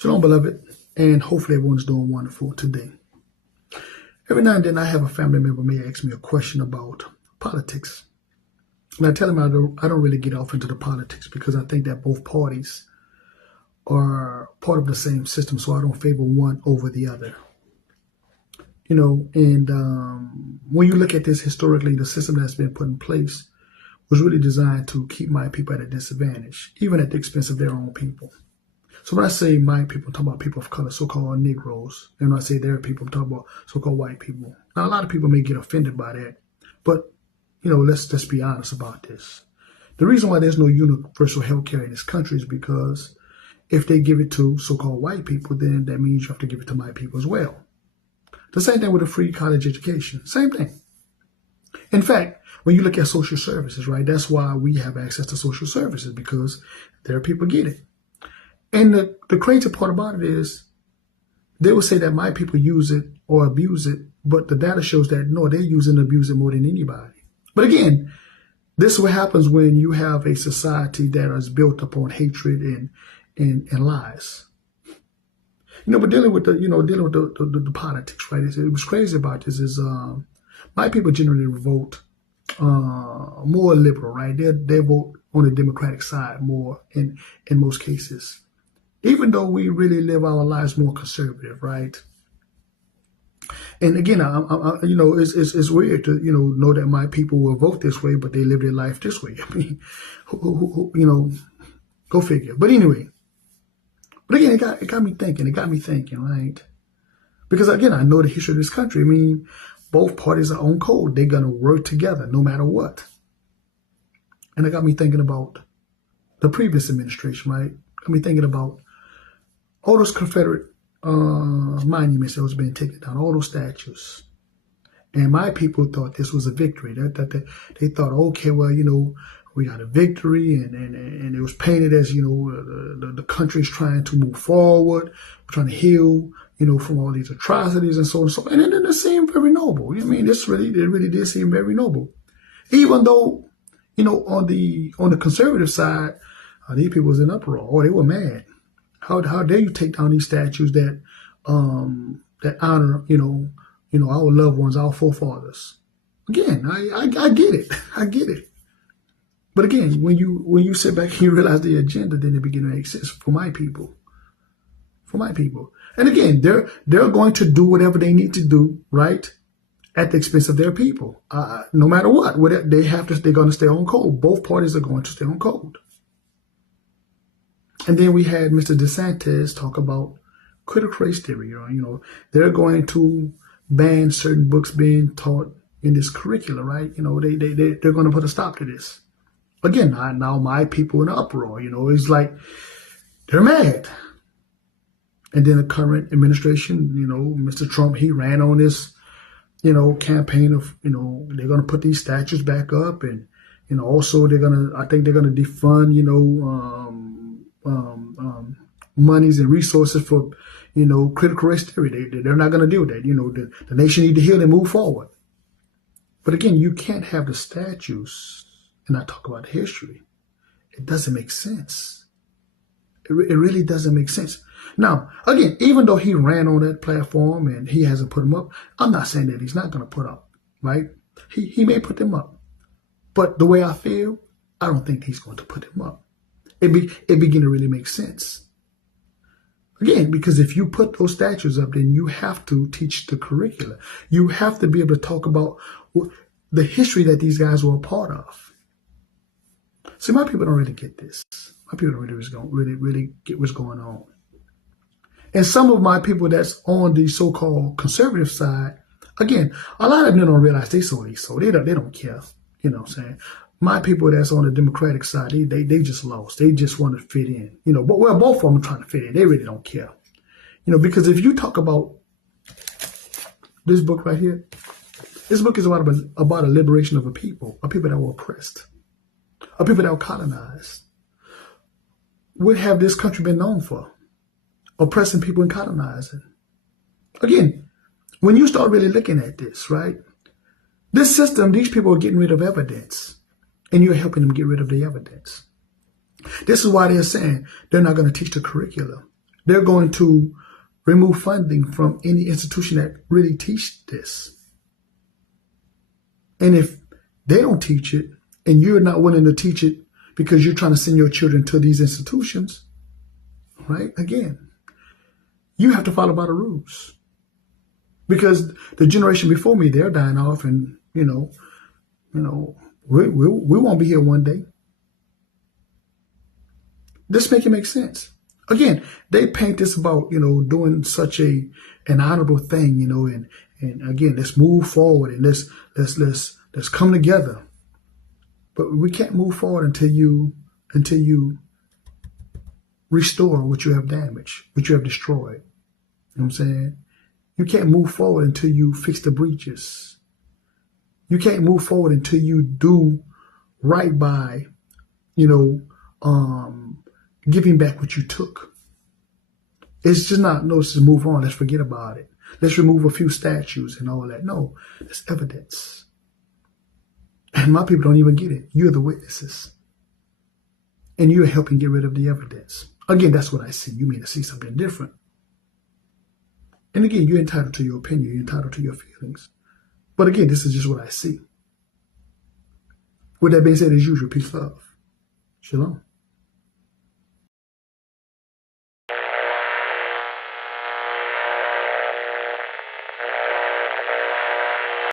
Shalom, beloved, and hopefully everyone's doing wonderful today. Every now and then I have a family member may ask me a question about politics. And I tell them I don't really get off into the politics because I think that both parties are part of the same system, so I don't favor one over the other. And when you look at this historically, the system that's been put in place was really designed to keep my people at a disadvantage, even at the expense of their own people. So when I say my people, I'm talking about people of color, so-called Negroes. And when I say their people, I'm talking about so-called white people. Now, a lot of people may get offended by that, but, let's be honest about this. The reason why there's no universal health care in this country is because if they give it to so-called white people, then that means you have to give it to my people as well. The same thing with a free college education. Same thing. In fact, when you look at social services, right, that's why we have access to social services, because their people get it. And the crazy part about it is they will say that my people use it or abuse it, but the data shows that, no, they use and abuse it more than anybody. But again, this is what happens when you have a society that is built upon hatred and lies. But dealing with the politics, right? It was crazy about this is my people generally vote more liberal, right? They vote on the Democratic side more in most cases. Even though we really live our lives more conservative, right? And again, it's weird to, know that my people will vote this way, but they live their life this way. I mean, go figure. But anyway, again, it got me thinking, right? Because again, I know the history of this country. I mean, both parties are on code. They're going to work together no matter what. And it got me thinking about the previous administration, right? Got me thinking about all those Confederate monuments that was being taken down, all those statues. And my people thought this was a victory. They thought, okay, well, we got a victory, and it was painted as, the country's trying to move forward, we're trying to heal, from all these atrocities and so on and so on. And then it seemed very noble. I mean, it really did seem very noble. Even though, on the conservative side, these people was in uproar, or they were mad. How dare you take down these statues that honor, our loved ones, our forefathers. Again, I get it. I get it. But again, when you sit back and you realize the agenda, then it begins to make sense for my people. For my people. And again, they're going to do whatever they need to do, right? At the expense of their people. No matter what, they're going to stay on code. Both parties are going to stay on code. And then we had Mr. DeSantis talk about critical race theory. They're going to ban certain books being taught in this curricula, right? They're going to put a stop to this. Again, now my people in uproar. It's like they're mad. And then the current administration, Mr. Trump, he ran on this, campaign of, they're going to put these statues back up, and also I think they're going to defund, monies and resources for, critical race theory. They're not going to deal with that. The nation need to heal and move forward. But again, you can't have the statues and not talk about history. It doesn't make sense. It really doesn't make sense. Now, again, even though he ran on that platform and he hasn't put them up, I'm not saying that he's not going to put up, right? He may put them up. But the way I feel, I don't think he's going to put them up. It begin to really make sense. Again, because if you put those statues up, then you have to teach the curricula. You have to be able to talk about the history that these guys were a part of. See, my people don't really get this. My people don't really get what's going on. And some of my people that's on the so-called conservative side, again, a lot of them don't realize they sold. They don't care. You know what I'm saying? My people that's on the Democratic side, they just lost. They just want to fit in. But both of them are trying to fit in. They really don't care. Because if you talk about this book right here, this book is about a liberation of a people that were oppressed, a people that were colonized. What have this country been known for? Oppressing people and colonizing. Again, when you start really looking at this, right? This system, these people are getting rid of evidence, and you're helping them get rid of the evidence. This is why they're saying they're not going to teach the curriculum. They're going to remove funding from any institution that really teach this. And if they don't teach it, and you're not willing to teach it because you're trying to send your children to these institutions, right? Again, you have to follow by the rules. Because the generation before me, they're dying off, and we won't be here one day. This make sense. Again, they paint this about doing such an honorable thing, and again, let's move forward and let's come together. But we can't move forward until you restore what you have damaged, what you have destroyed. You know what I'm saying? You can't move forward until you fix the breaches. You can't move forward until you do right by, giving back what you took. It's just not, no, let's just move on. Let's forget about it. Let's remove a few statues and all that. No, it's evidence. And my people don't even get it. You're the witnesses. And you're helping get rid of the evidence. Again, that's what I see. You mean to see something different. And again, you're entitled to your opinion. You're entitled to your feelings. But again, this is just what I see. With that being said, as usual, peace, love. Shalom.